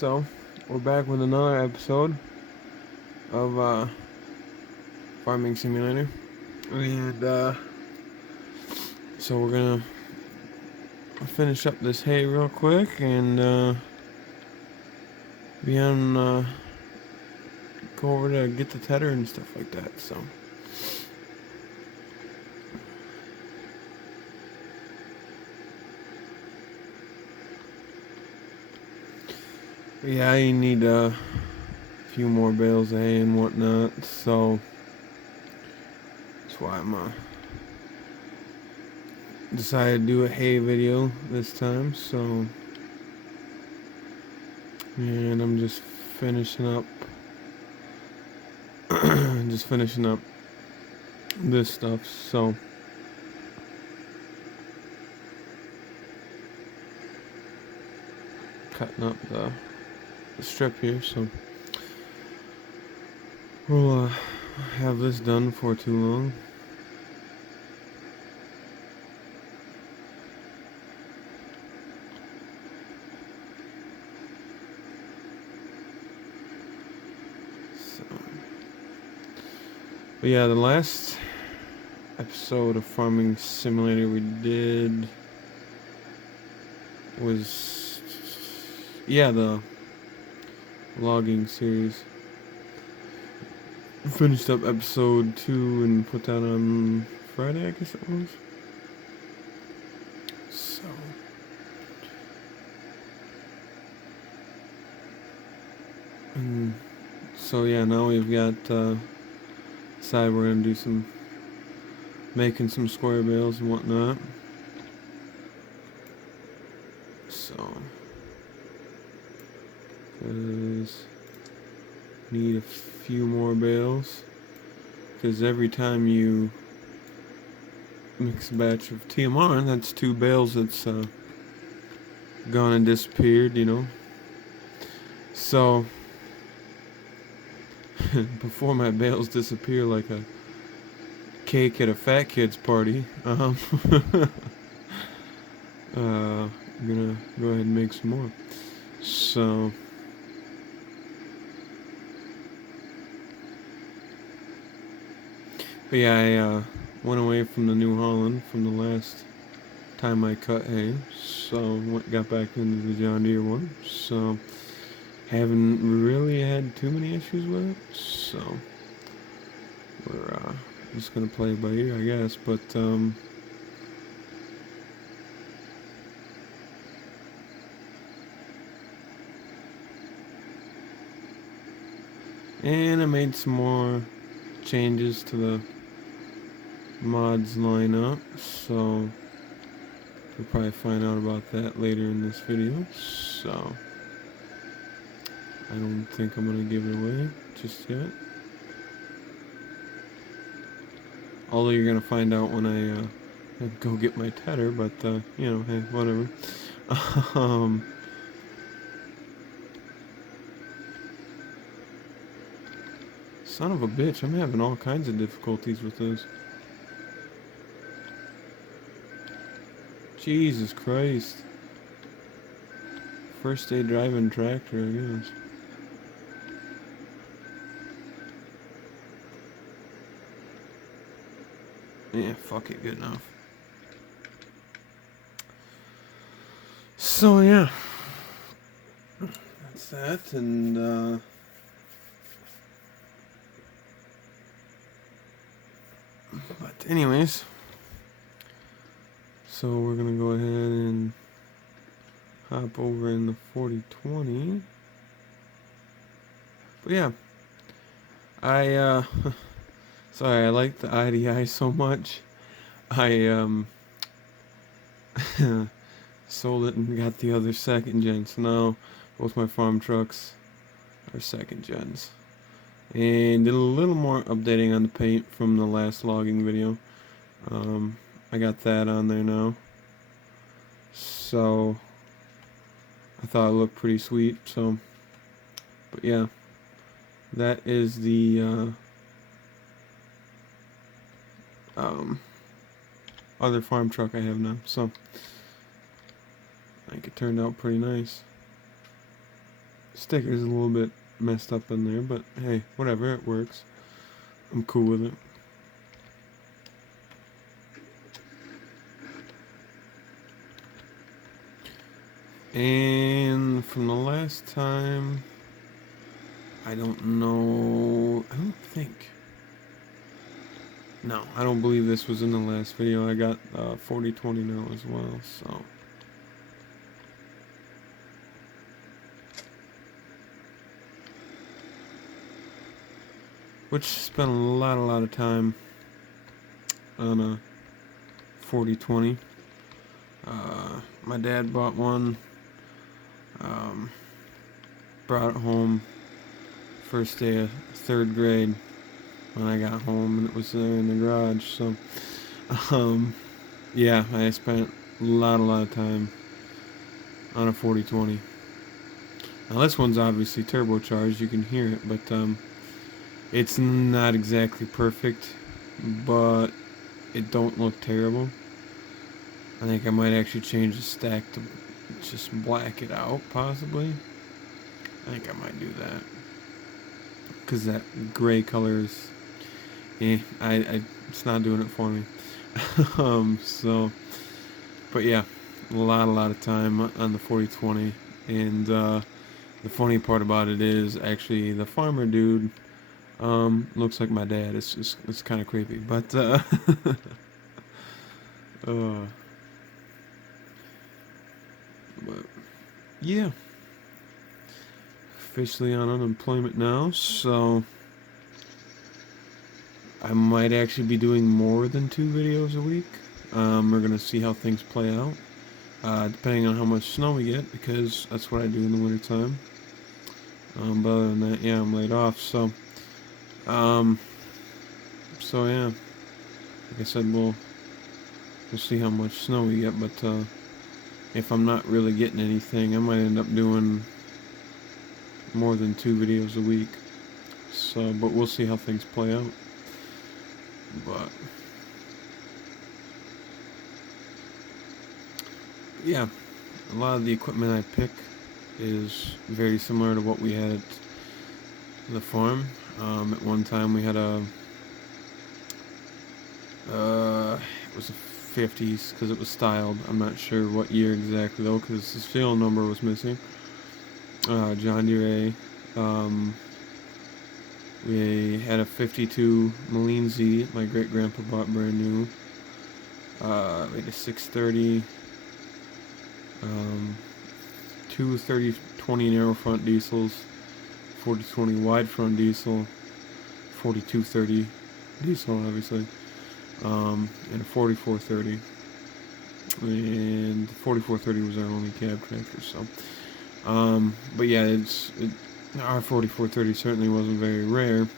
So, we're back with another episode of Farming Simulator. And so we're gonna finish up this hay real quick and be on go over to get the tedder and stuff like that. So yeah, I need a few more bales of hay and whatnot, so that's why I'm decided to do a hay video this time. So, and I'm just finishing up this stuff. So cutting up the strip here, so we'll have this done before too long. So, but yeah, the last episode of Farming Simulator we did was the logging series. Finished up episode 2 and put that on Friday, I guess it was. So yeah, now we've got decided we're gonna do making some square bales and whatnot. So, cause need a few more bales. Because every time you mix a batch of TMR, that's 2 bales that's gone and disappeared, you know. So, before my bales disappear like a cake at a fat kid's party, I'm gonna go ahead and make some more. So, but yeah, I went away from the New Holland from the last time I cut hay, so got back into the John Deere one. So haven't really had too many issues with it. So we're just gonna play it by ear, I guess. But and I made some more changes to the mods lineup, so we'll probably find out about that later in this video. So I don't think I'm gonna give it away just yet. Although you're gonna find out when I go get my tedder, but you know, hey, whatever. Son of a bitch, I'm having all kinds of difficulties with this. Jesus Christ. First day driving tractor, I guess. Yeah, fuck it, good enough. So yeah, that's that, and but anyways, so we're gonna go ahead and hop over in the 4020. But yeah, I sorry, I like the IDI so much. I sold it and got the other second gen. So now both my farm trucks are second gens. And did a little more updating on the paint from the last logging video. I got that on there now. So I thought it looked pretty sweet. So, but yeah, that is the other farm truck I have now. So I think it turned out pretty nice. Sticker's a little bit messed up in there, but hey, whatever, it works. I'm cool with it. And from the last time, I don't know, I don't think. No, I don't believe this was in the last video. I got 40/20 now as well, so. Which spent a lot of time on a 40/20. My dad bought one, brought it home first day of 3rd grade when I got home, and it was there in the garage. So, yeah, I spent a lot of time on a 40/20. Now this one's obviously turbocharged, you can hear it, but it's not exactly perfect, but it don't look terrible. I think I might actually change the stack to just black it out, possibly. I think I might do that, because that gray color is, it's not doing it for me. So, but yeah, a lot of time on the 40/20, and the funny part about it is actually the farmer dude looks like my dad. It's kind of creepy, but uh, but yeah, officially on unemployment now, so I might actually be doing more than 2 videos a week. We're gonna see how things play out, depending on how much snow we get, because that's what I do in the wintertime. But other than that, yeah, I'm laid off, so yeah, like I said, we'll see how much snow we get, but if I'm not really getting anything, I might end up doing more than 2 videos a week. So, but we'll see how things play out. But yeah, a lot of the equipment I pick is very similar to what we had at the farm. At one time we had it was a 50s, because it was styled. I'm not sure what year exactly though, because the serial number was missing. John Deere A. We had a 52 Moline Z, my great grandpa bought brand new. We had a 630, two 30/20 narrow front diesels, 40/20 wide front diesel, 42/30 diesel obviously, and a 44/30. And the 44/30 was our only cab tractor. So, but yeah, our 44/30 certainly wasn't very rare.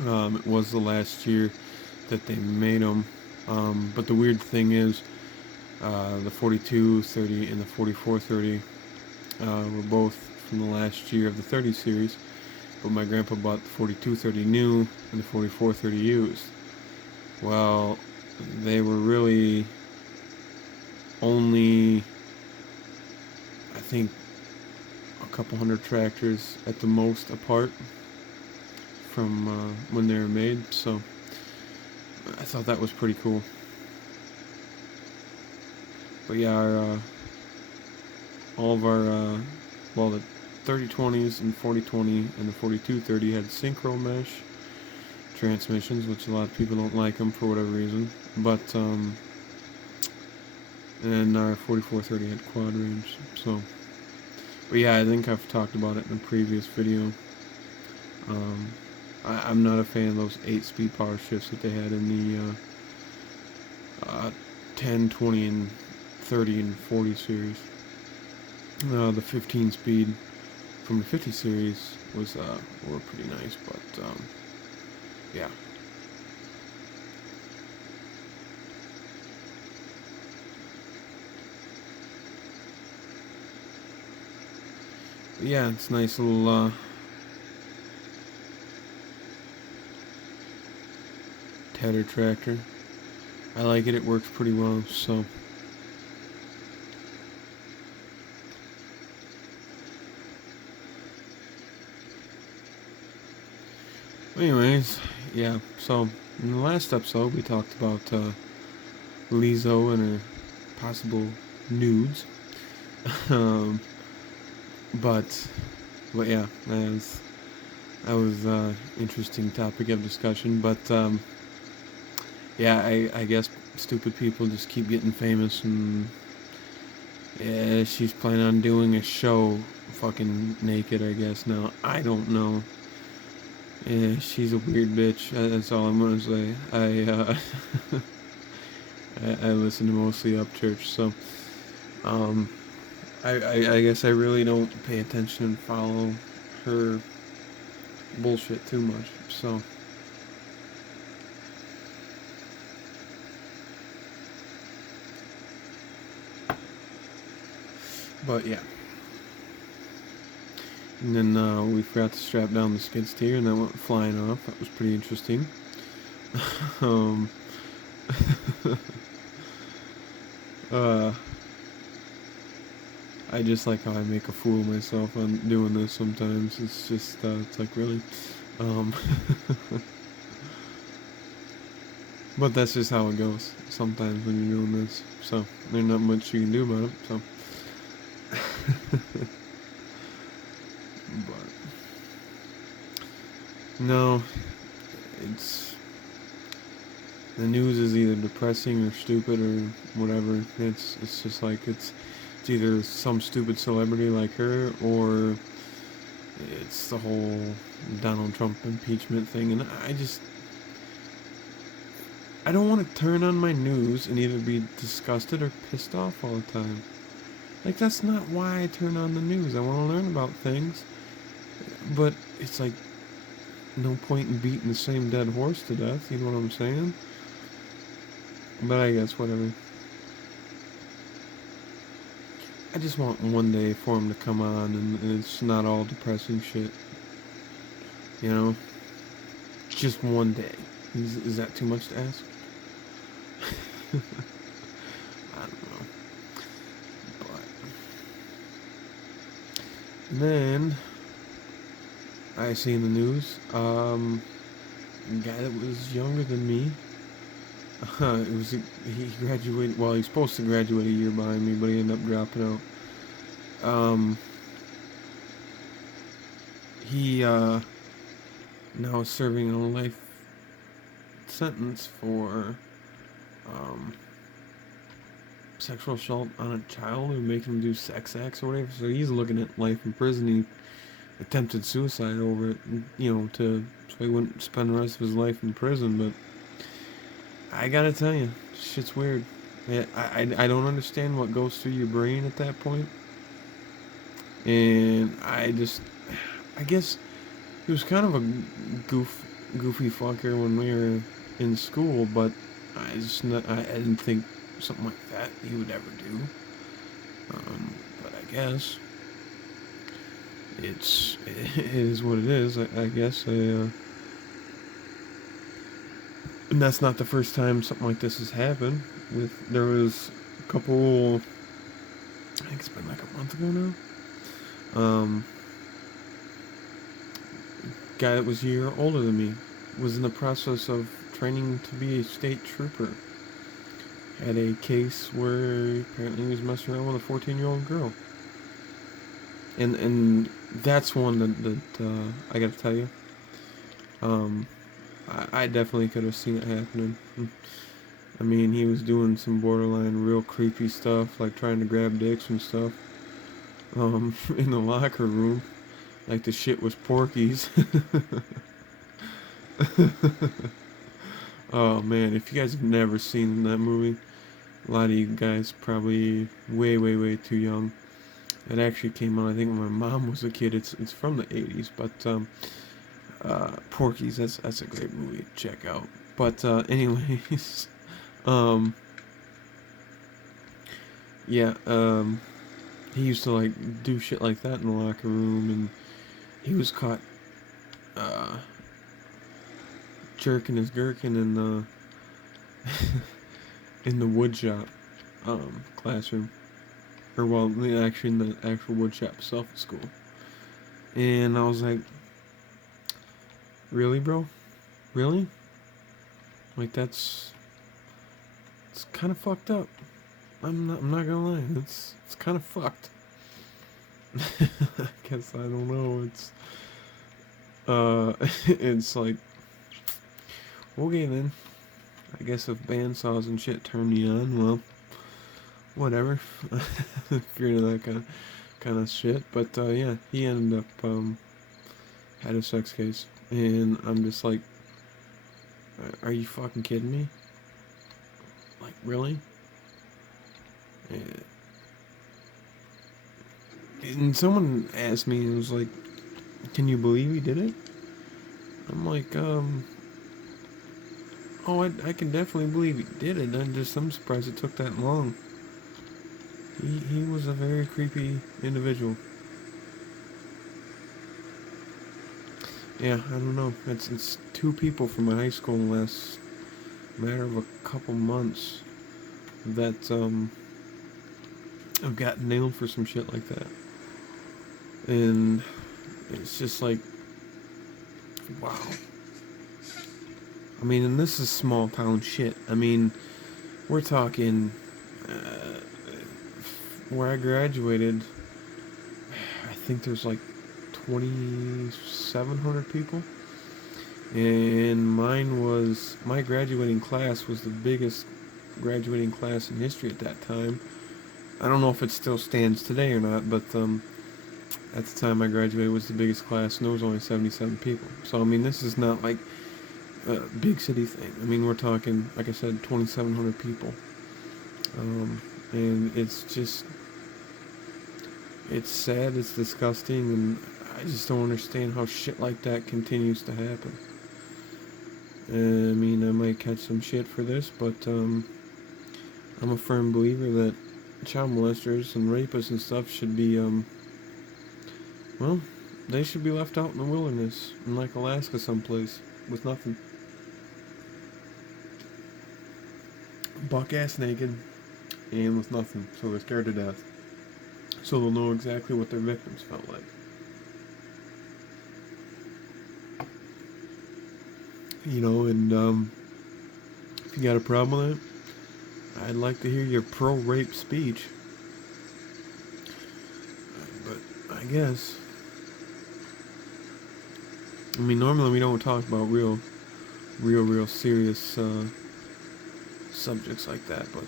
It was the last year that they made them. But the weird thing is, the 42/30 and the 44/30 were both from the last year of the 30 series, but my grandpa bought the 42/30 new and the 44/30 used. Well, they were really only, I think, a couple hundred tractors at the most apart from when they were made, so I thought that was pretty cool. But yeah, all of our, well, the 30/20s and 40/20 and the 42/30 had synchro mesh transmissions, which a lot of people don't like them for whatever reason. But and our 44/30 had quad range. So, but yeah, I think I've talked about it in a previous video. I'm not a fan of those 8-speed power shifts that they had in the 10, 20, and 30 and 40 series. The 15-speed from the 50 series were pretty nice, but yeah. But yeah, it's a nice little tattered tractor. I like it. It works pretty well. So. Anyways, yeah, so in the last episode we talked about Lizzo and her possible nudes. um, but, yeah, that was interesting topic of discussion. But yeah, I guess stupid people just keep getting famous, and yeah, she's planning on doing a show fucking naked, I guess. Now, I don't know. Yeah, she's a weird bitch. That's all I'm gonna say. I listen to mostly Upchurch, so um, I guess I really don't pay attention and follow her bullshit too much. So, but yeah. And then we forgot to strap down the skid steer, and that went flying off. That was pretty interesting. um, uh, I just like how I make a fool of myself on doing this sometimes. It's just, it's like, really? Um, but that's just how it goes sometimes when you're doing this. So, there's not much you can do about it, so. But, no, it's, the news is either depressing or stupid or whatever. It's just like, it's either some stupid celebrity like her, or it's the whole Donald Trump impeachment thing. And I don't want to turn on my news and either be disgusted or pissed off all the time. Like, that's not why I turn on the news. I want to learn about things. But it's like, no point in beating the same dead horse to death, you know what I'm saying? But I guess, whatever. I just want one day for him to come on and it's not all depressing shit. You know? Just one day. Is that too much to ask? I don't know. But then I see in the news, a guy that was younger than me. He graduated. Well, he's supposed to graduate a year behind me, but he ended up dropping out. He now is serving a life sentence for um, sexual assault on a child or making him do sex acts or whatever. So he's looking at life in prison. He attempted suicide over it, so he wouldn't spend the rest of his life in prison. But I gotta tell you, shit's weird. I don't understand what goes through your brain at that point. And I guess he was kind of a goofy fucker when we were in school, but I didn't think something like that he would ever do. But I guess it is what it is. I guess and that's not the first time something like this has happened. There was a couple, I think it's been like a month ago now. Guy that was a year older than me was in the process of training to be a state trooper. Had a case where apparently he was messing around with a 14-year-old girl. And that's one that I gotta tell you, I definitely could have seen it happening. I mean, he was doing some borderline real creepy stuff, like trying to grab dicks and stuff, in the locker room, like the shit was Porky's. Oh man, if you guys have never seen that movie, a lot of you guys probably way too young. It actually came out, I think, when my mom was a kid. It's from the 80s, but Porky's, that's a great movie to check out. But anyways, um, yeah, he used to like do shit like that in the locker room, and he was caught jerking his gherkin in the in the wood shop classroom, or well, actually in the actual wood shop itself at school. And I was like, Really, bro? Really? Like, it's kind of fucked up. I'm not gonna lie. It's kind of fucked. I guess I don't know. It's like, okay then. I guess if bandsaws and shit turn you on, well, whatever. If you're into that kind of shit. But yeah, he ended up had a sex case, and I'm just like, are you fucking kidding me? Like, really? And someone asked me, it was like, can you believe he did it? I'm like, oh, I can definitely believe he did it. I'm surprised it took that long. He was a very creepy individual. Yeah, I don't know. It's two people from my high school in the last matter of a couple months that have gotten nailed for some shit like that. And it's just like, wow. I mean, and this is small town shit. I mean, we're talking where I graduated, I think there's like 2,700 people. And my graduating class was the biggest graduating class in history at that time. I don't know if it still stands today or not, but at the time I graduated, it was the biggest class, and there was only 77 people. So I mean, this is not like a big city thing. I mean, we're talking, like I said, 2,700 people, and it's sad, it's disgusting, and I just don't understand how shit like that continues to happen. I mean, I might catch some shit for this, but I'm a firm believer that child molesters and rapists and stuff should be, well, they should be left out in the wilderness, in like Alaska someplace, with nothing. Buck ass naked, and with nothing, so they're scared to death. So they'll know exactly what their victims felt like. You know, and if you got a problem with it, I'd like to hear your pro-rape speech. But I guess, I mean, normally we don't talk about real serious subjects like that, but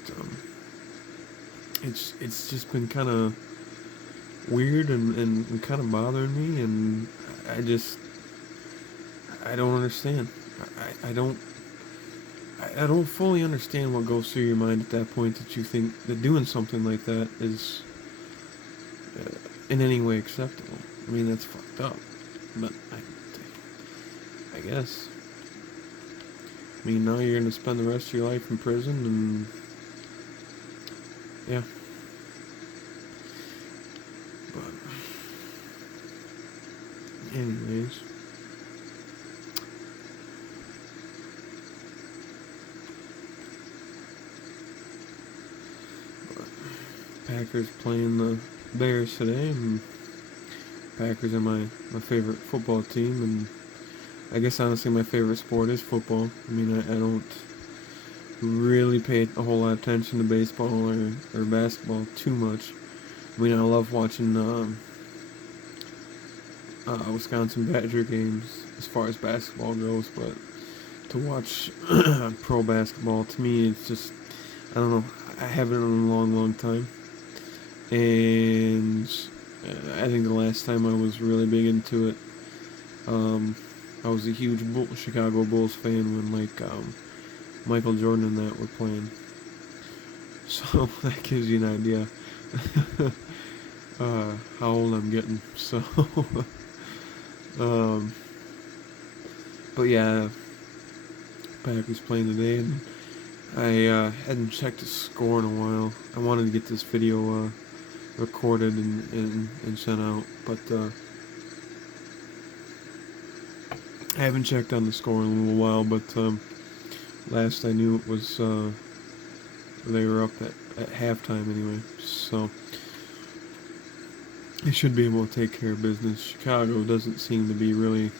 it's just been kind of weird and kind of bothering me, and I don't understand. I don't fully understand what goes through your mind at that point that you think that doing something like that is in any way acceptable. I mean, that's fucked up, but I guess. I mean, now you're gonna spend the rest of your life in prison, and yeah. But anyways, Packers playing the Bears today, and Packers are my favorite football team, and I guess honestly my favorite sport is football. I mean, I don't really pay a whole lot of attention to baseball or basketball too much. I mean, I love watching Wisconsin Badger games as far as basketball goes, but to watch pro basketball, to me, it's just, I don't know, I haven't in a long time. And I think the last time I was really big into it, I was a huge Chicago Bulls fan when Michael Jordan and that were playing. So that gives you an idea how old I'm getting. So, but yeah, Packers playing today, and I hadn't checked the score in a while. I wanted to get this video recorded and sent out, but I haven't checked on the score in a little while. But last I knew it was they were up at halftime anyway, so they should be able to take care of business. Chicago doesn't seem to be really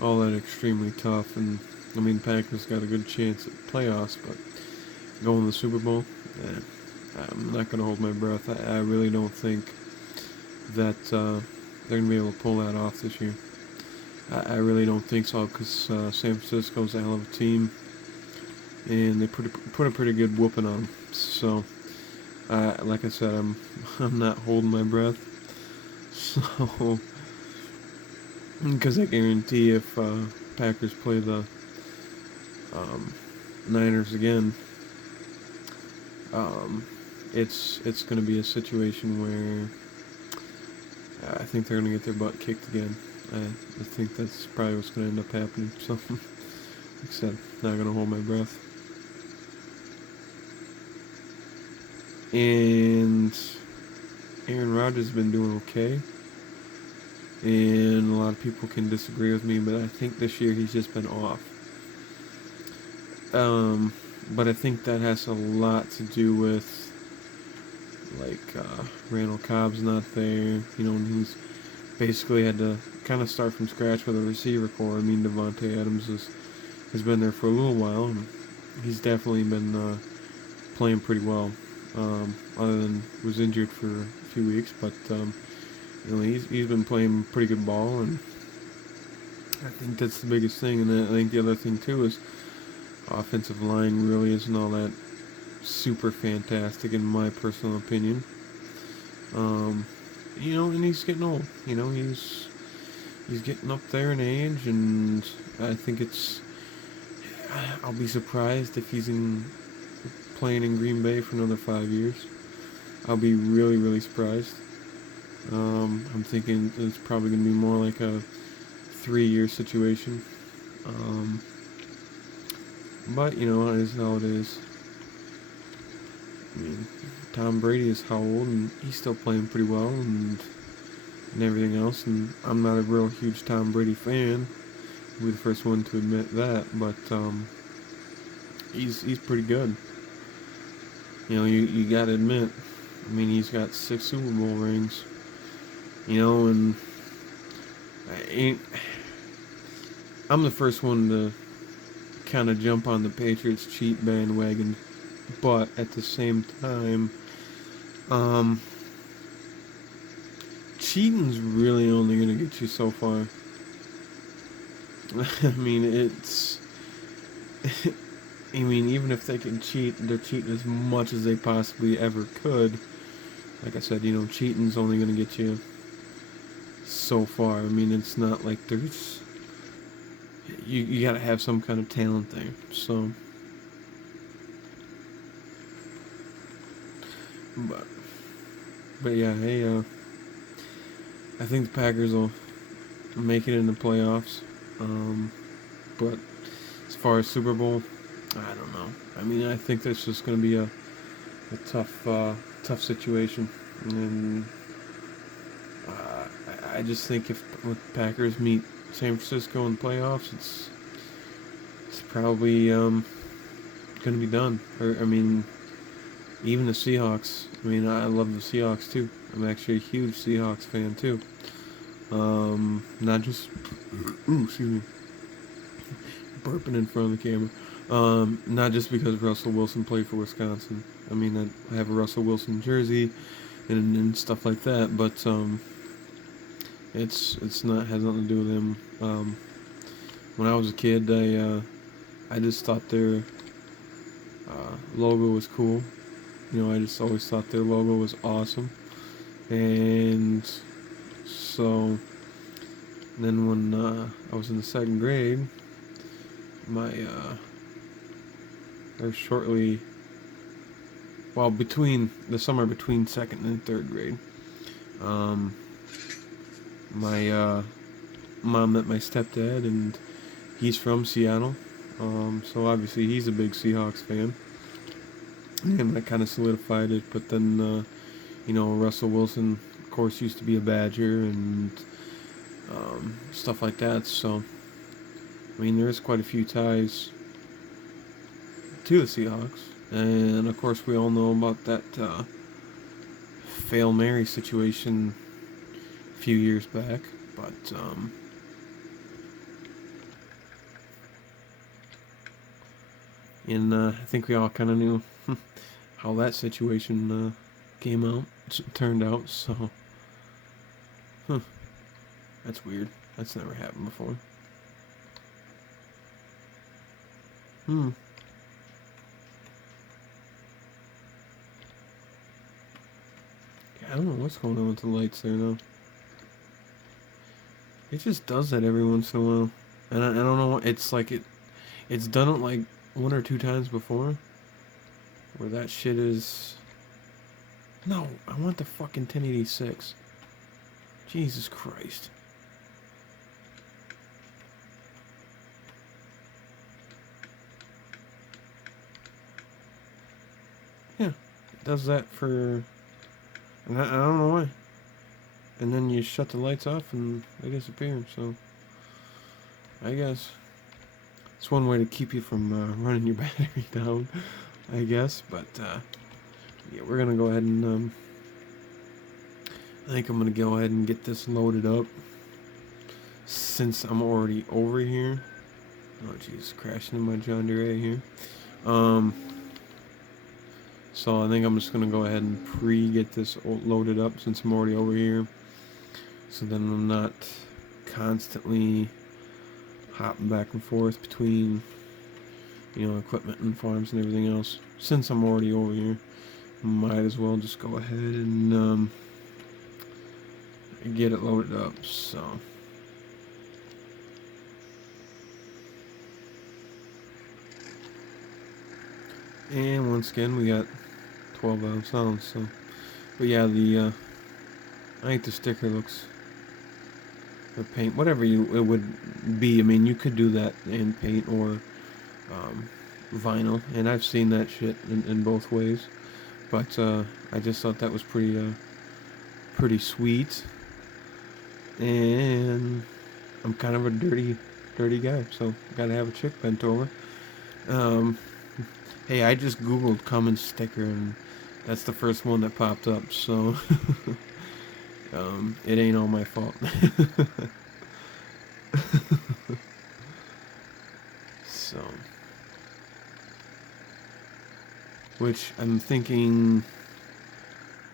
all that extremely tough. And I mean, Packers got a good chance at playoffs, but going to the Super Bowl, I'm not going to hold my breath. I really don't think that they're going to be able to pull that off this year. I really don't think so, because San Francisco's a hell of a team, and they put a pretty good whooping on them. So, like I said, I'm not holding my breath. So, because I guarantee if Packers play the Niners again, it's going to be a situation where I think they're going to get their butt kicked again. I think that's probably what's going to end up happening. So, like I said, not going to hold my breath. And Aaron Rodgers has been doing okay. And a lot of people can disagree with me, but I think this year he's just been off. But I think that has a lot to do with, like, Randall Cobb's not there, and he's basically had to kind of start from scratch with a receiver core. I mean, Devontae Adams has been there for a little while, and he's definitely been playing pretty well, other than was injured for a few weeks, but, he's been playing pretty good ball, and I think that's the biggest thing. And I think the other thing, too, is offensive line really isn't all that super fantastic in my personal opinion. And he's getting old. He's getting up there in age, and I think I'll be surprised if he's playing in Green Bay for another 5 years. I'll be really, really surprised. I'm thinking it's probably going to be more like a 3-year situation. But, it is how it is. I mean, Tom Brady is how old, and he's still playing pretty well, and everything else. And I'm not a real huge Tom Brady fan. I'll be the first one to admit that. But he's pretty good. You got to admit. I mean, he's got 6 Super Bowl rings. And I'm the first one to kind of jump on the Patriots cheat bandwagon, but at the same time, cheating's really only going to get you so far. I mean, even if they can cheat, they're cheating as much as they possibly ever could. Like I said, cheating's only going to get you so far. I mean, it's not like there's... You gotta have some kind of talent there. So... But yeah, hey, I think the Packers will make it in the playoffs. But as far as Super Bowl, I don't know. I mean, I think that's just going to be a tough situation. And I just think if the Packers meet San Francisco in the playoffs, it's probably going to be done. Or, I mean, even the Seahawks. I mean, I love the Seahawks too. I'm actually a huge Seahawks fan too. Not just excuse me, burping in front of the camera. Not just because Russell Wilson played for Wisconsin. I mean, I have a Russell Wilson jersey and stuff like that, but it's not has nothing to do with him. When I was a kid, I just thought their logo was cool. I just always thought their logo was awesome. And so then when I was in the 2nd grade, between the summer between 2nd and 3rd grade, my mom met my stepdad, and he's from Seattle. So obviously he's a big Seahawks fan. And that kind of solidified it. But then, Russell Wilson, of course, used to be a Badger and stuff like that. So, I mean, there's quite a few ties to the Seahawks. And, of course, we all know about that Fail Mary situation a few years back. But, And I think we all kind of knew how that situation came out, turned out. So, huh, that's weird. That's never happened before. Hmm. Yeah, I don't know what's going on with the lights there though. It just does that every once in a while, and I don't know. It's like it's done it like one or two times before, where that shit is. No, I want the fucking 1086. Jesus Christ. Yeah, it does that for. And I don't know why. And then you shut the lights off and they disappear. So I guess it's one way to keep you from running your battery down. I guess, but yeah, we're gonna go ahead and I think I'm gonna go ahead and get this loaded up since I'm already over here. Oh jeez, crashing in my John Deere here. Um, so I think I'm just gonna go ahead and get this loaded up since I'm already over here. So then I'm not constantly hopping back and forth between, you know, equipment and farms and everything else. Since I'm already over here, might as well just go ahead and get it loaded up. So. And once again, we got 12 sounds. So, but yeah, the I think the sticker looks, or paint, whatever it would be. I mean, you could do that in paint or vinyl, and I've seen that shit in both ways. But I just thought that was pretty sweet, and I'm kind of a dirty guy, so gotta have a chick bent over. Um, hey, I just googled Cummins sticker, and that's the first one that popped up. So it ain't all my fault. So, which I'm thinking,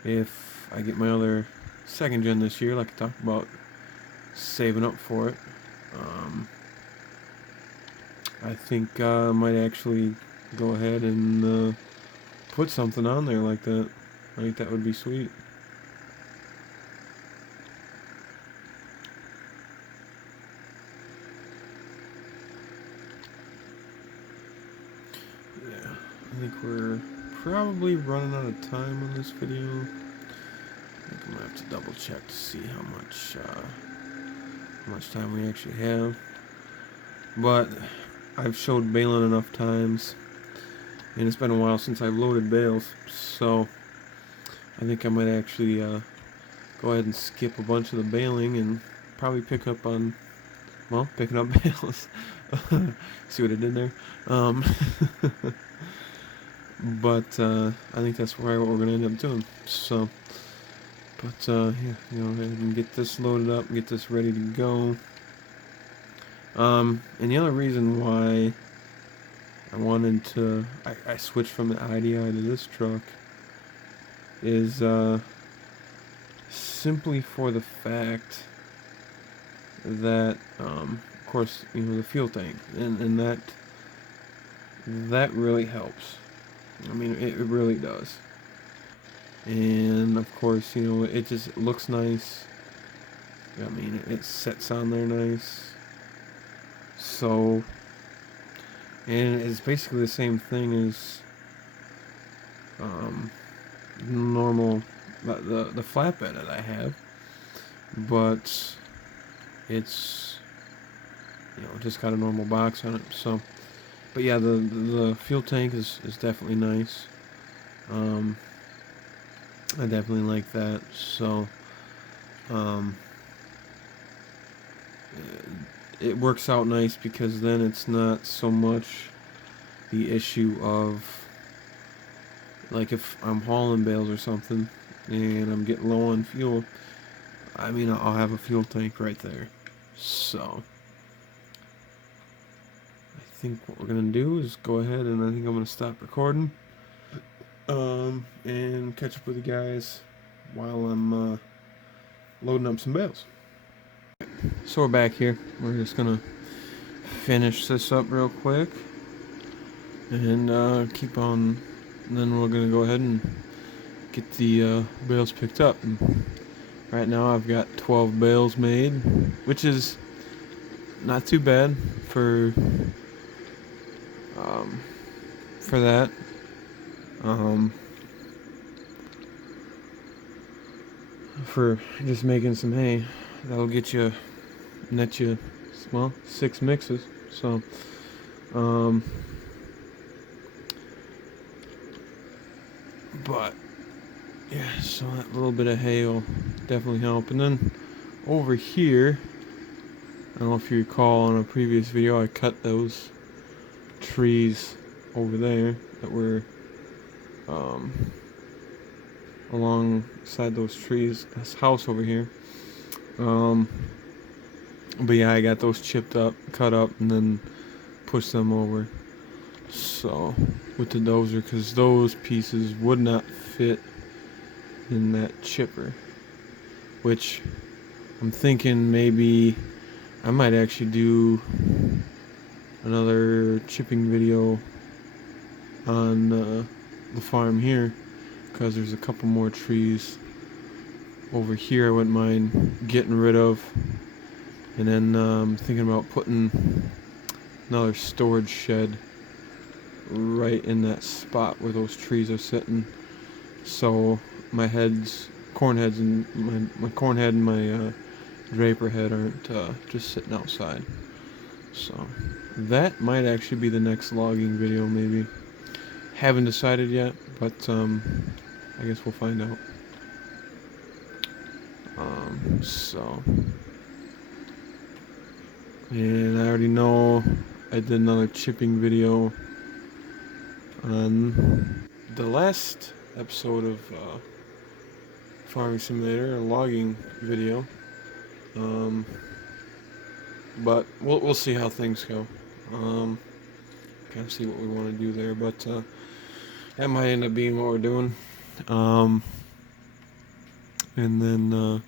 if I get my other second gen this year, like I talked about saving up for it, I think I might actually go ahead and put something on there like that. I think that would be sweet. Yeah, I think we're probably running out of time on this video. I think I'm gonna have to double check to see how much time we actually have. But I've showed baling enough times, and it's been a while since I've loaded bales, so I think I might actually go ahead and skip a bunch of the baling and probably pick up on, well, picking up bales. See what I did there? Um, but I think that's probably what we're going to end up doing. So, but yeah, go ahead and get this loaded up, get this ready to go. And the other reason why I wanted to, I switched from the IDI to this truck is simply for the fact that, of course, you know, the fuel tank, and that really helps. I mean, it really does. And of course, you know, it just looks nice. I mean, it sets on there nice. So, and it's basically the same thing as normal the flatbed that I have, but it's, you know, just got a normal box on it. So, but yeah, the fuel tank is definitely nice. I definitely like that. So, um, it works out nice because then it's not so much the issue of, like, if I'm hauling bales or something and I'm getting low on fuel, I mean, I'll have a fuel tank right there. So, I think what we're gonna do is go ahead and I think I'm gonna stop recording. And catch up with you guys while I'm loading up some bales. So we're back here. We're just gonna finish this up real quick and keep on. And then we're gonna go ahead and get the bales picked up. And right now I've got 12 bales made, which is not too bad for that. For just making some hay, that'll get you, net you, well, 6 mixes. So, but yeah, so that little bit of hay will definitely help. And then over here, I don't know if you recall on a previous video, I cut those trees over there that were alongside those trees, this house over here. But yeah, I got those chipped up, cut up, and then pushed them over. So with the dozer, because those pieces would not fit in that chipper, which I'm thinking maybe I might actually do another chipping video on the farm here, because there's a couple more trees over here I wouldn't mind getting rid of. And then thinking about putting another storage shed right in that spot where those trees are sitting, so my corn heads and my corn head and my draper head aren't just sitting outside. So that might actually be the next logging video, maybe. Haven't decided yet, but I guess we'll find out. So, and I already know I did another chipping video on the last episode of Farming Simulator, a logging video. But we'll see how things go. Kind of see what we want to do there, but that might end up being what we're doing. And then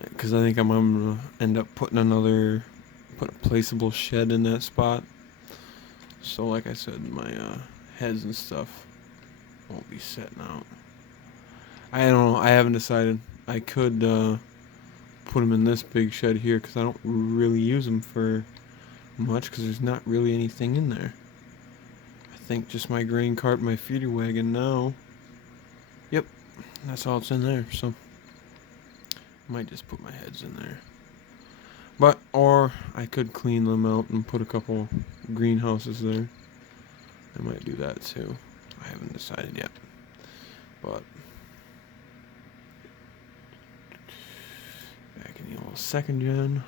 because I think I'm gonna end up putting a placeable shed in that spot. So like I said, my heads and stuff won't be setting out. I don't know. I haven't decided. I could put them in this big shed here because I don't really use them for much because there's not really anything in there. I think just my grain cart and my feeder wagon now. Yep, that's all it's in there. So I might just put my heads in there. But, or I could clean them out and put a couple greenhouses there. I might do that too. I haven't decided yet. But back in the old second gen.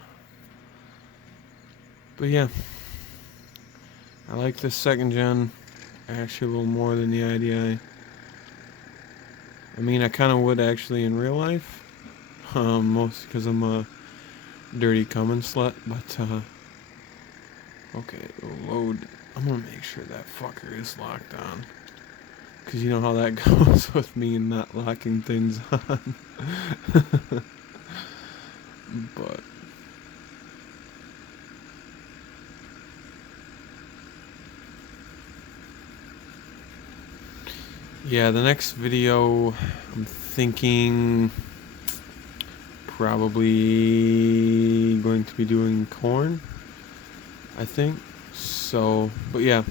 But yeah, I like this second gen actually a little more than the IDI. I mean, I kind of would actually in real life, mostly because I'm a dirty Cummins Slut. But okay, load. I'm gonna make sure that fucker is locked on, because you know how that goes with me not locking things on. But yeah, the next video I'm thinking probably going to be doing corn, I think. So, but yeah.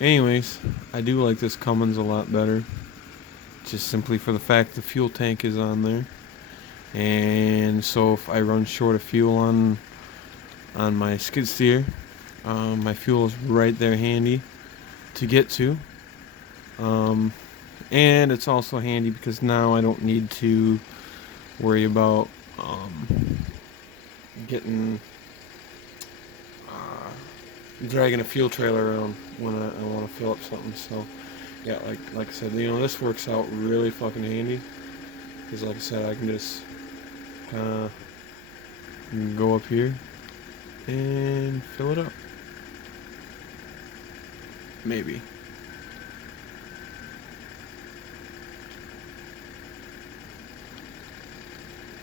Anyways, I do like this Cummins a lot better, just simply for the fact the fuel tank is on there. And so if I run short of fuel on my skid steer, my fuel is right there handy to get to. And it's also handy because now I don't need to worry about dragging a fuel trailer around when I want to fill up something. So yeah, like I said, this works out really fucking handy, because like I said, I can just kind of go up here and fill it up. maybe.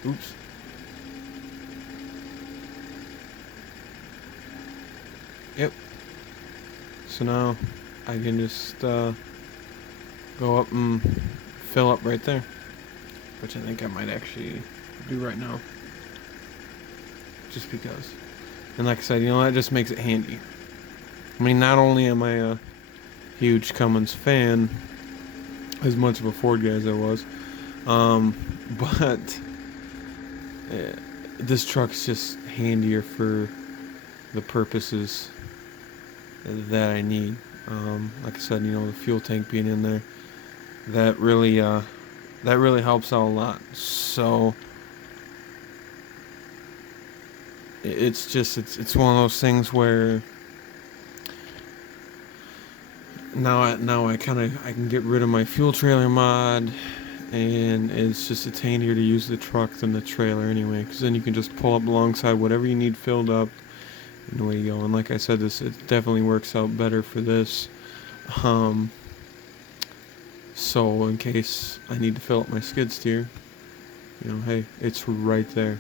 Oops. Yep. So now I can just go up and fill up right there, which I think I might actually do right now, just because. And like I said, that just makes it handy. I mean, not only am I a huge Cummins fan, as much of a Ford guy as I was, but this truck's just handier for the purposes that I need. Like I said, the fuel tank being in there, that really helps out a lot. So it's one of those things where now I can get rid of my fuel trailer mod, and it's handier to use the truck than the trailer anyway, because then you can just pull up alongside whatever you need filled up, and away you go. And like I said, it definitely works out better for this. So in case I need to fill up my skid steer, hey, it's right there.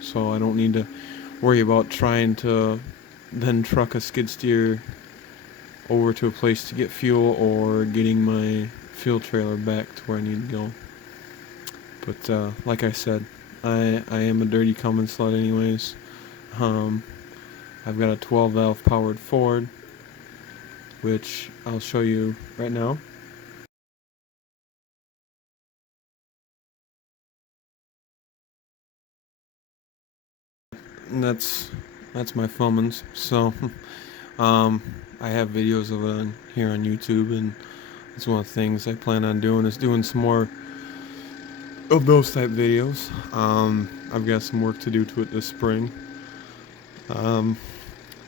So I don't need to worry about trying to then truck a skid steer over to a place to get fuel, or getting my fuel trailer back to where I need to go. But like I said, I am a dirty Cummins slut anyways. I've got a 12 valve powered Ford, which I'll show you right now. And that's my Cummins. So I have videos of it here on YouTube, and it's one of the things I plan on doing, is doing some more of those type videos. I've got some work to do to it this spring.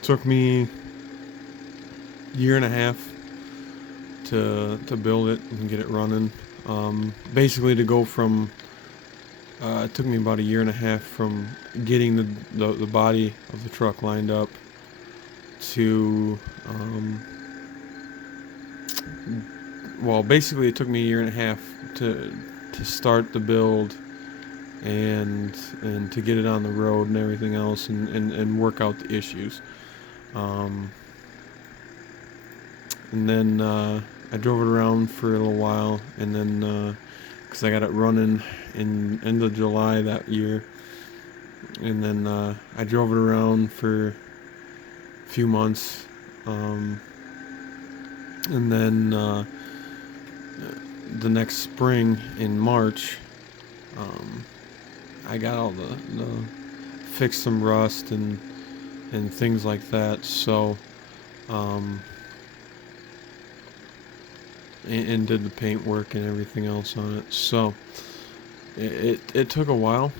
Took me a year and a half to build it and get it running. Basically, to go from it took me about a year and a half from getting the body of the truck lined up to well, basically it took me a year and a half to start the build, and to get it on the road and everything else, and work out the issues. And then I drove it around for a little while, and then because I got it running in end of July that year, and then I drove it around for a few months, and then the next spring in March, I got all the fixed some rust and things like that. So and did the paint work and everything else on it. So it took a while,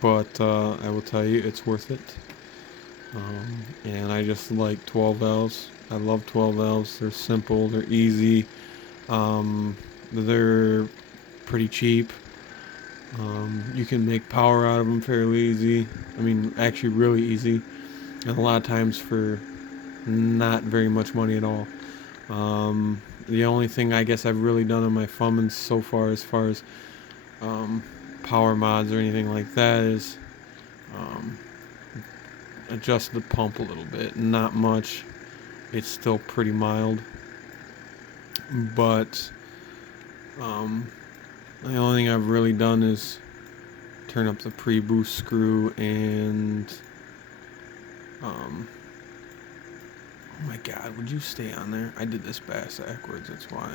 but I will tell you, it's worth it. And I just like 12 valves. I love 12 valves. They're simple, they're easy, they're pretty cheap. You can make power out of them fairly easy. I mean, actually really easy, and a lot of times for not very much money at all. The only thing I guess I've really done on my Cummins so far, as far as power mods or anything like that, is adjust the pump a little bit. Not much. It's still pretty mild. But the only thing I've really done is turn up the pre-boost screw, and oh my god, would you stay on there? I did this backwards, that's why.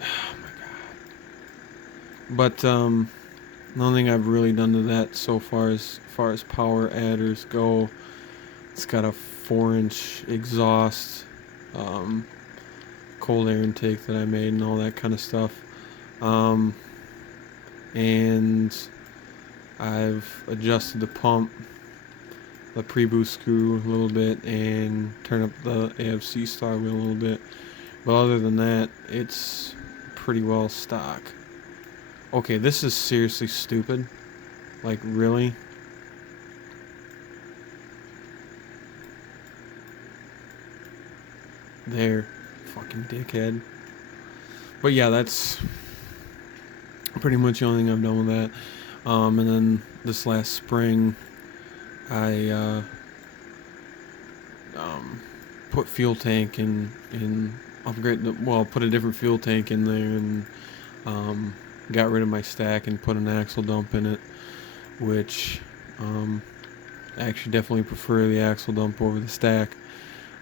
Oh my god. But the only thing I've really done to that so far, as far as power adders go, it's got a 4-inch exhaust, cold air intake that I made, and all that kind of stuff. And I've adjusted the pump, the pre-boost screw a little bit, and turn up the AFC star wheel a little bit. But other than that, it's pretty well stock. Okay, this is seriously stupid. Like, really? there. Fucking dickhead. But yeah, that's pretty much the only thing I've done with that. And then this last spring, I put fuel tank in upgrade the, well, put a different fuel tank in there, and got rid of my stack and put an axle dump in it, which I actually definitely prefer the axle dump over the stack.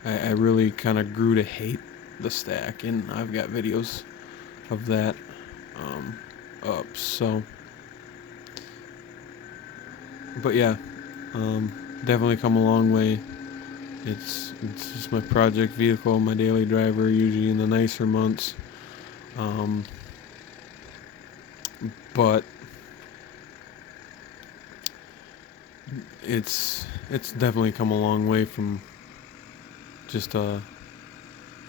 I really kind of grew to hate the stack, and I've got videos of that up. So, but yeah, definitely come a long way. It's just my project vehicle, my daily driver, usually in the nicer months. Um, but it's definitely come a long way from just a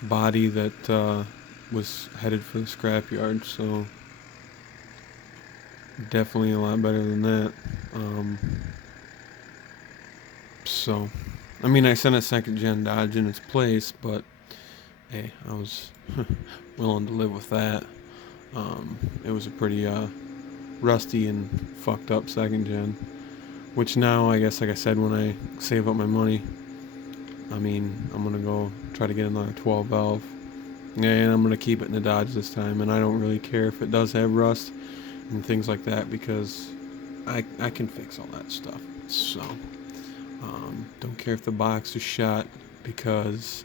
body that was headed for the scrapyard. So definitely a lot better than that. So, I mean, I sent a second gen Dodge in its place, but hey, I was willing to live with that. It was a pretty rusty and fucked up second gen, which now I guess, like I said, when I save up my money, I mean, I'm gonna go try to get another 12 valve, and I'm gonna keep it in the Dodge this time. And I don't really care if it does have rust and things like that, because I can fix all that stuff. So don't care if the box is shot, because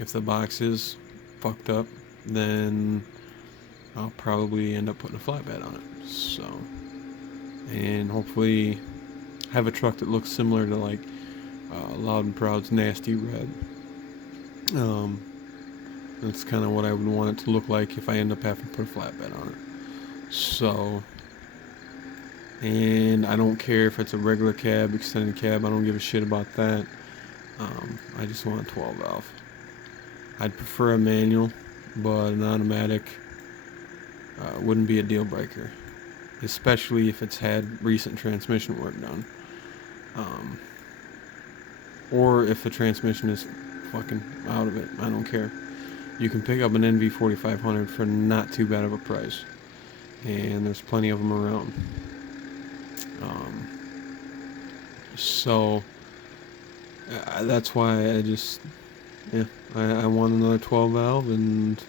if the box is fucked up, then I'll probably end up putting a flatbed on it. So, and hopefully have a truck that looks similar to like Loud and Proud's Nasty Red. That's kind of what I would want it to look like if I end up having to put a flatbed on it. So, and I don't care if it's a regular cab, extended cab. I don't give a shit about that. I just want a 12 valve. I'd prefer a manual, but an automatic wouldn't be a deal breaker, especially if it's had recent transmission work done. Or if the transmission is fucking out of it. I don't care. You can pick up an NV4500 for not too bad of a price, and there's plenty of them around. So that's why I just, yeah, I want another 12 valve, and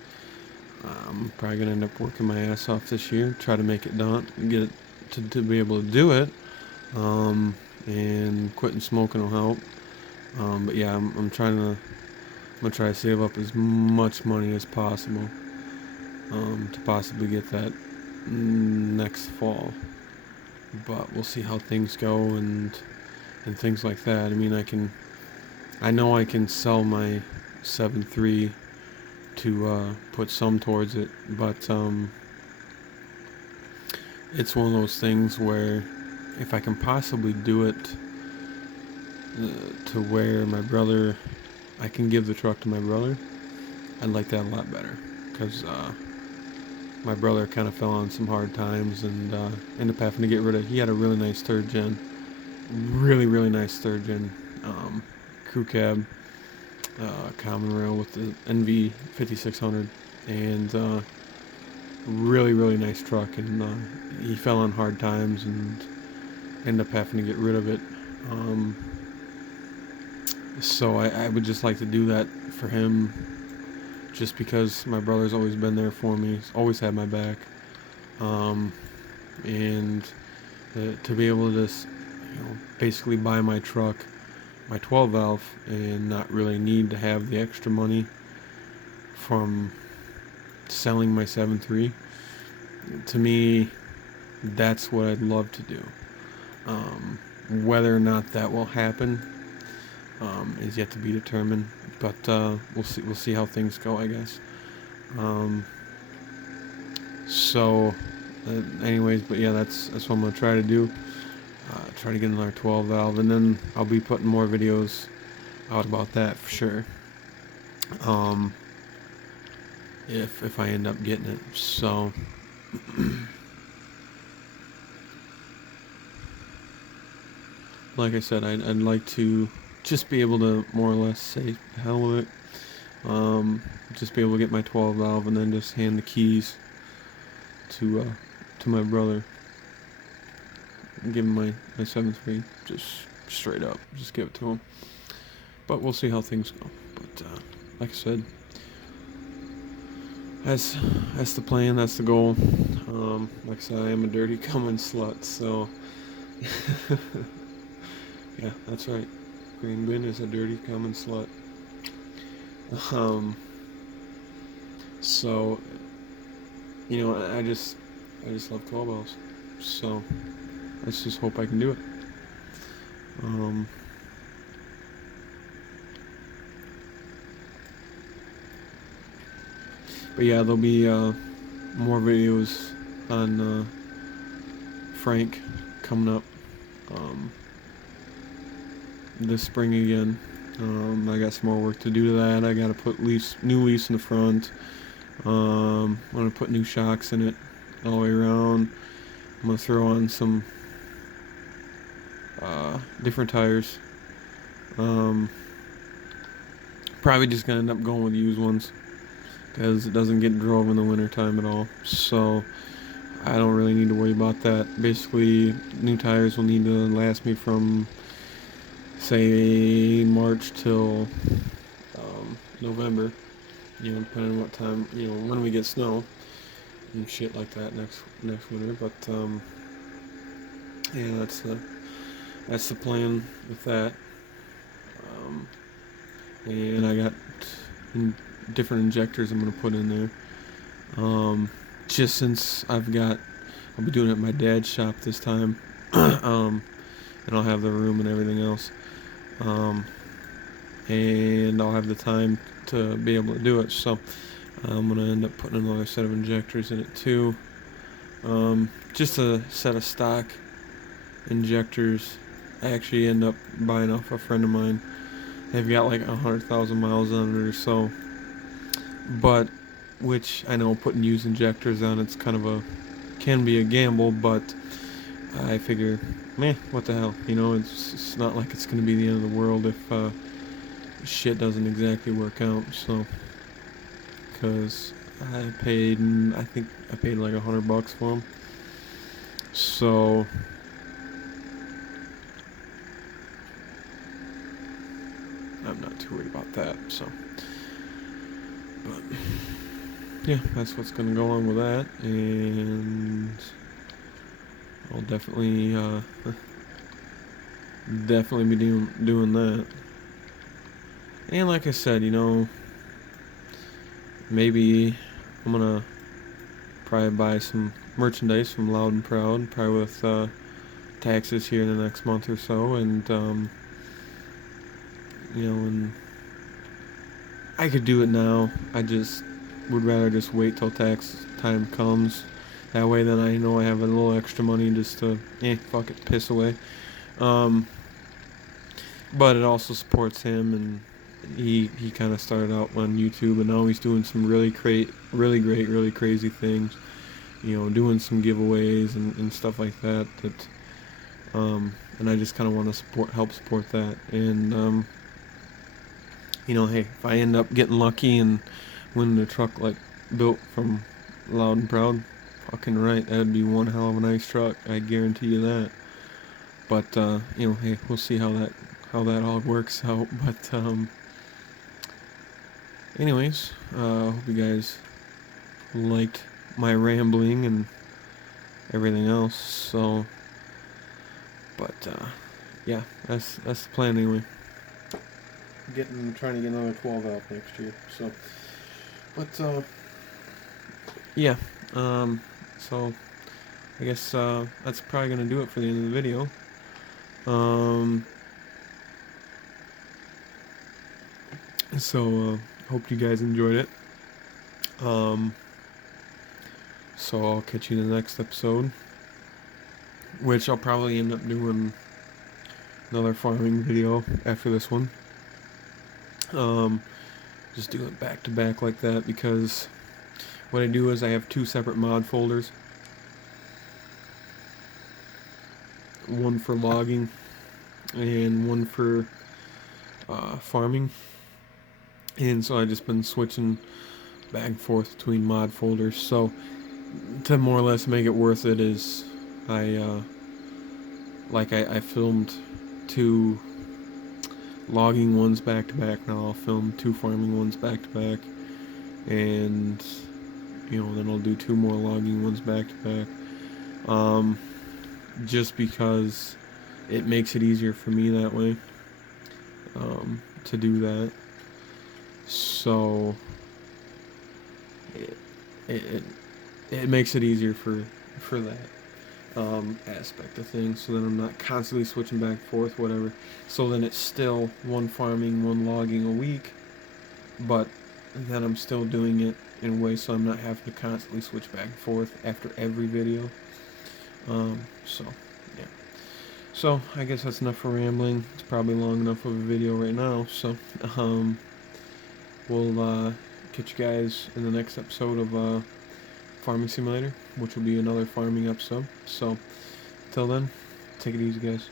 I'm probably gonna end up working my ass off this year, try to make it done, get it to be able to do it, and quitting smoking will help. But yeah, I'm gonna try to save up as much money as possible to possibly get that next fall. But we'll see how things go and things like that. I mean, I know I can sell my 7.3 to put some towards it, but it's one of those things where if I can possibly do it to where I can give the truck to my brother, I'd like that a lot better, because my brother kind of fell on some hard times and ended up having to get rid of. He had a really nice third gen, really nice third gen crew cab, common rail with the NV 5600, and really nice truck. And he fell on hard times and ended up having to get rid of it. So I would just like to do that for him, just because my brother's always been there for me. He's always had my back. And to be able to just, basically buy my truck, my 12 valve, and not really need to have the extra money from selling my 7.3, to me, that's what I'd love to do. Whether or not that will happen is yet to be determined, but we'll see how things go, I guess. So anyways, but yeah, that's what I'm gonna try to do. Try to get another 12 valve, and then I'll be putting more videos out about that for sure. If I end up getting it. So like I said, I'd like to just be able to more or less say hell with it. just be able to get my 12 valve and then just hand the keys to my brother. Give him my 7th speed, just straight up, just give it to him. But we'll see how things go. But like I said, that's the plan, that's the goal. Like I said, I am a dirty Cummins slut, so yeah, that's right. GrainBin is a dirty Cummins slut. So you know, I just love 12 bells. So let's just hope I can do it. But yeah, there'll be more videos on Frank coming up this spring again. I got some more work to do to that. I got to put new leaves in the front. I'm going to put new shocks in it all the way around. I'm going to throw on some different tires. Probably just going to end up going with used ones, because it doesn't get drove in the wintertime at all. So I don't really need to worry about that. Basically, new tires will need to last me from, say, March till November. You know, depending on what time, you know, when we get snow and shit like that next winter. But yeah, that's the plan with that. And I got different injectors I'm gonna put in there. Just since I'll be doing it at my dad's shop this time, and I'll have the room and everything else, and I'll have the time to be able to do it. So I'm gonna end up putting another set of injectors in it too. Just a set of stock injectors. I actually end up buying off a friend of mine. They've got like 100,000 miles on it or so. But, which I know putting used injectors on it's can be a gamble, but I figure, man, what the hell, you know, it's not like it's gonna be the end of the world if shit doesn't exactly work out. So, because I think I paid like $100 for them. So I'm not too worried about that. So, but yeah, that's what's gonna go on with that, and I'll definitely definitely be doing that. And like I said, you know, maybe I'm gonna probably buy some merchandise from Loud and Proud, probably with taxes here in the next month or so, and you know, and I could do it now. I just would rather just wait till tax time comes. That way, then I know I have a little extra money just to fuck it, piss away. But it also supports him, and he kind of started out on YouTube, and now he's doing some really great, really crazy things. You know, doing some giveaways and stuff like that. And I just kind of want to help support that. And you know, hey, if I end up getting lucky and winning a truck like built from Loud and Proud, fucking right, that would be one hell of a nice truck. I guarantee you that. But you know, hey, we'll see how that all works out. But anyways, hope you guys liked my rambling and everything else. So, but yeah, that's the plan anyway. Trying to get another 12 out next year. So, but yeah, so I guess that's probably gonna do it for the end of the video. So hope you guys enjoyed it. So I'll catch you in the next episode, which I'll probably end up doing another farming video after this one. Just do it back to back like that, because what I do is I have two separate mod folders. One for logging and one for farming. and so I've just been switching back and forth between mod folders. So to more or less make it worth it is I I filmed 2 logging ones back to back. Now I'll film 2 farming ones back to back, and then I'll do 2 more logging ones back to back. Just because it makes it easier for me that way, to do that. So it it, it makes it easier for that aspect of things, so then I'm not constantly switching back and forth, whatever. So then it's still 1 farming, 1 logging a week, but then I'm still doing it in a way so I'm not having to constantly switch back and forth after every video. So yeah. So I guess that's enough for rambling. It's probably long enough of a video right now. So we'll catch you guys in the next episode of Farming Simulator, which will be another farming episode. So, till then, take it easy, guys.